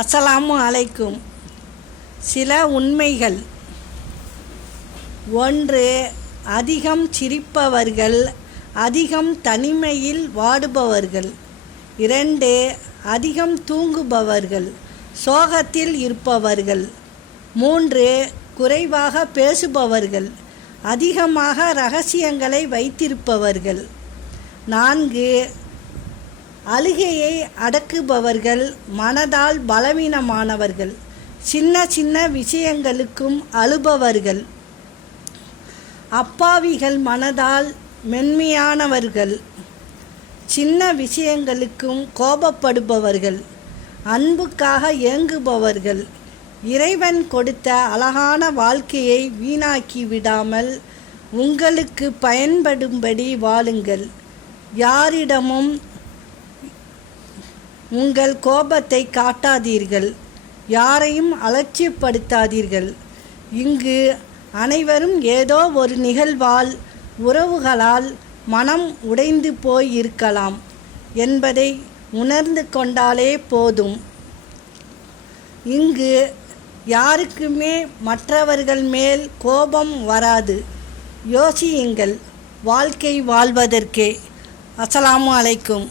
அஸ்ஸலாமு அலைக்கும். சில உண்மைகள். 1. அதிகம் சிரிப்பவர்கள் அதிகம் தனிமையில் வாடுபவர்கள். 2. அதிகம் தூங்குபவர்கள் சோகத்தில் இருப்பவர்கள். 3. குறைவாக பேசுபவர்கள் அதிகமாக இரகசியங்களை வைத்திருப்பவர்கள். 4. அழுகையை அடக்குபவர்கள் மனதால் பலவீனமானவர்கள் சின்ன சின்ன விஷயங்களுக்கும் அழுபவர்கள். அப்பாவிகள் மனதால் மென்மையானவர்கள் சின்ன விஷயங்களுக்கும் கோபப்படுபவர்கள் அன்புக்காக ஏங்குபவர்கள். இறைவன் கொடுத்த அழகான வாழ்க்கையை வீணாக்கி விடாமல் உங்களுக்கு பயன்படும்படி வாழுங்கள். யாரிடமும் உங்கள் கோபத்தை காட்டாதீர்கள். யாரையும் அலட்சியப்படுத்தாதீர்கள். இங்கு அனைவரும் ஏதோ ஒரு நிகழ்வால் உறவுகளால் மனம் உடைந்து போய் இருக்கலாம் என்பதை உணர்ந்து கொண்டாலே போதும். இங்கு யாருக்குமே மற்றவர்கள் மேல் கோபம் வராது. யோசியுங்கள் வாழ்க்கை வாழ்வதற்கே. அஸ்ஸலாமு அலைக்கும்.